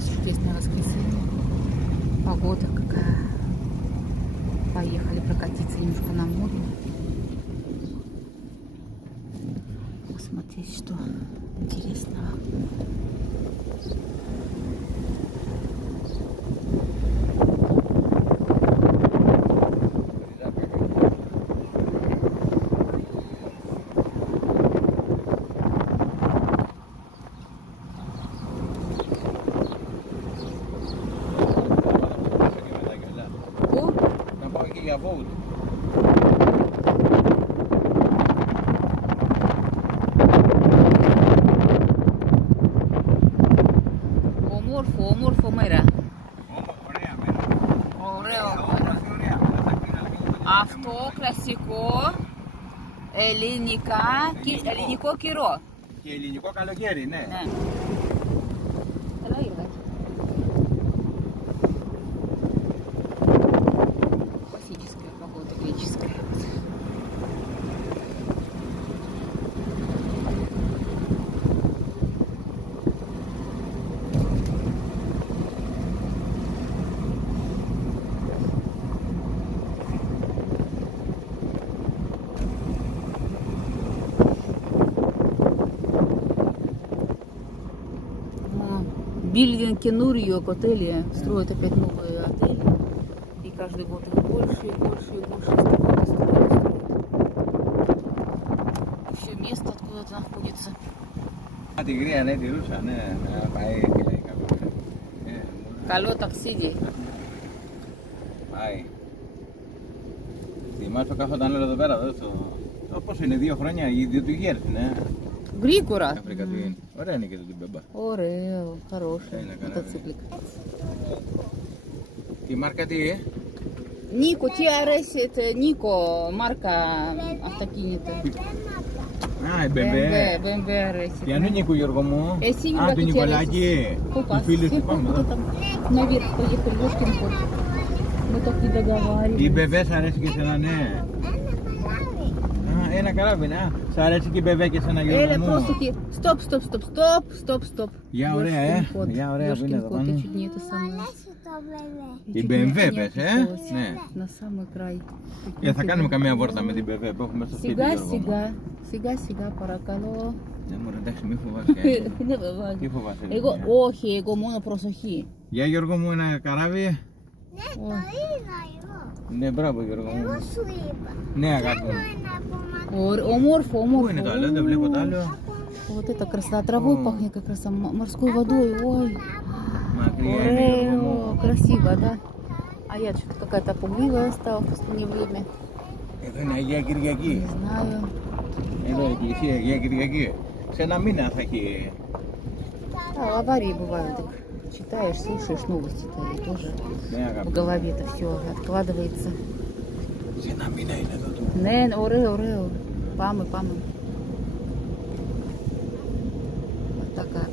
нас чудесное воскресенье. Погода какая. Поехали прокатиться немножко на море. Посмотреть, что интересного. Ομόρφο μέρα. Ωραίο μέρα. Αυτό κλασικό ελληνικό καιρό. Και ελληνικό καλοκαίρι, ναι. Έλα ήρθα. Классическая погода, греческая. Билдинг Нур-Йорк отели строят опять новые отели. И каждый год их больше и больше и больше строят. Еще место откуда-то находится. Καλό ταξίδι. Πάει. Θυμάσαι το κάθονταν εδώ πέρα, πόσο είναι, 2 χρόνια, οι 2 του γέρ, ναι. Γρήγορα. Ωραία είναι και το μπεμπά. Ωραίο, хороший мотоциклик. Τι μάρκα τι, Νίκο, TRS, это Νίκο, μάρκα αυτοκίνητα. Α, η BMW. BMW RS. Ποια είναι ο Νίκο, Γιώργο μου? Εσύ, Α, του Νικολάκη. Купас. Οι φίλοι σου πάμε εδώ. Наверх поехали, Ёшкин кот. Мы так не договаривались. Η BMW σ' αρέσει και εσένα, ναι. Α, ένα καράβι, ναι. Σ' αρέσει και η BMW και εσένα, Γιώργο Έλα, μου? просто stoп. Για ωραία, για ωραία που είναι εδώ πάνω. Η BMW πες, ναι. На самый край. Θα κάνουμε καμία βόρτα με την BMW που έχουμε στο σπίτι, Γιώργο μου. Σιγά, παρακαλώ. Ναι, μωρέ, εντάξει, μη φοβάσαι. Τι φοβάσαι? Όχι, εγώ μόνο προσοχή. Για Γιώργο μου ένα καράβι. Ναι, το είδα εγώ. Ναι, μπράβο Γιώργο μου. Εγώ σου είπα. Ναι, αγάπη μου. Όμορφο. Πού είναι το άλλο, δεν βλέπω το άλλο. Вот это красота. Травой пахнет как раз, морской водой. Ой, Μακριά είναι, Γιώργο μου. красиво, да? А я что-то какая-то пугливая стала в последнее время. Εδώ είναι Αγία Κυριακή. Не знаю. Εδώ η εκκλησία Αγία Κυριακή. Σε ένα μήνα θα έχει. Да, аварии бывают. Так читаешь, слушаешь новости-то и тоже Ναι, αγάπη. в голове-то все откладывается. Σε ένα μήνα είναι εδώ το. Ναι, ωραίο. Πάμε. Вот такая